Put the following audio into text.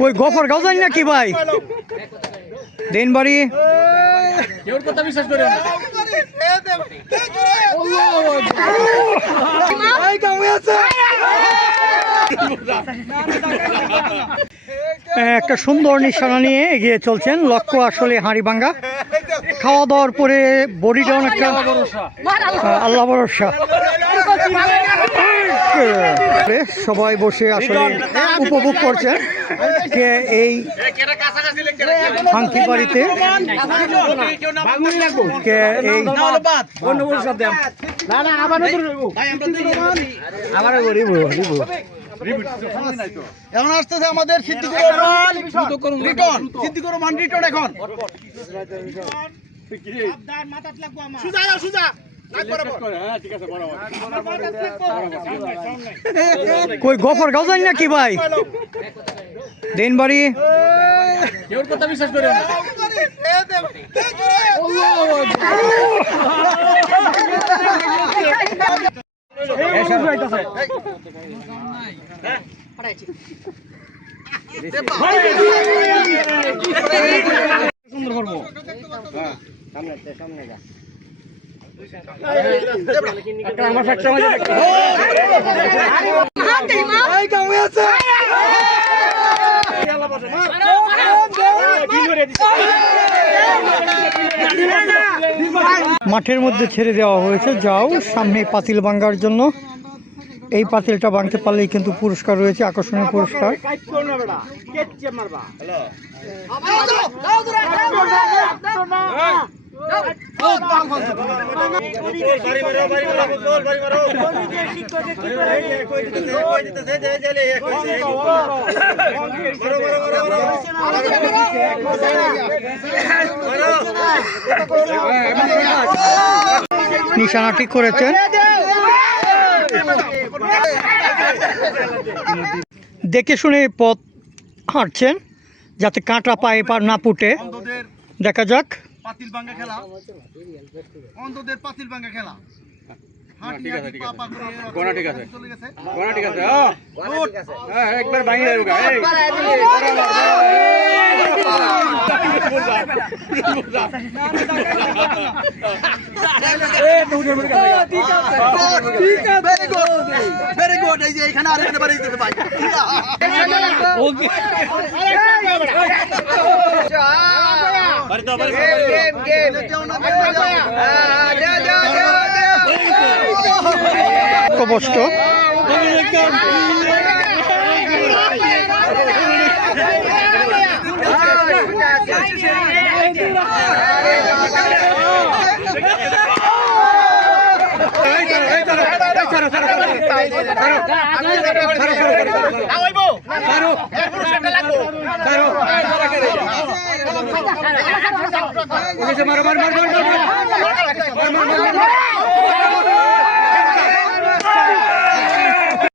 কই গফর গাও জানি না কি ভাই দেন বাড়ি কেউ কথা বিশ্বাস করে না একটা সুন্দর নিশানা নিয়ে এগিয়ে চলছেন। লক্ষ্য আসলে হাঁড়িভাঙ্গা। খাওয়া দাওয়ার পরে বডিটা অনেকটা আল্লাহ ভরসা। সবাই বসে আসলে উপভোগ করছেন কে এই হাঙ্কি বাড়িতে কে এই এখন আসতেছে আমাদের সিদ্দিকুর রহমান রিটন এখন কই গফর গাও জানি না কি ভাই দেন বাড়ি কেউ কথা বিশ্বাস করে না সুন্দর করবো সামনে যা মাঠের মধ্যে ছেড়ে দেওয়া হয়েছে। যাও সামনে পাতিল ভাঙ্গার জন্য। এই পাতিলটা ভাঙতে পারলেই কিন্তু পুরস্কার রয়েছে, আকর্ষণীয় পুরস্কার। নিশানা ঠিক করেছেন। দেখে শুনে পথ হাঁটছেন যাতে কাঁটা পায়ে না পুটে। দেখা যাক পাতিল ভাঙ্গা খেলা, অন্ধদের পাতিল ভাঙ্গা খেলা। একবার ভাঙিয়ে এখানে আরেকটা বাড়ি দিতে পারি। কষ্ট মারো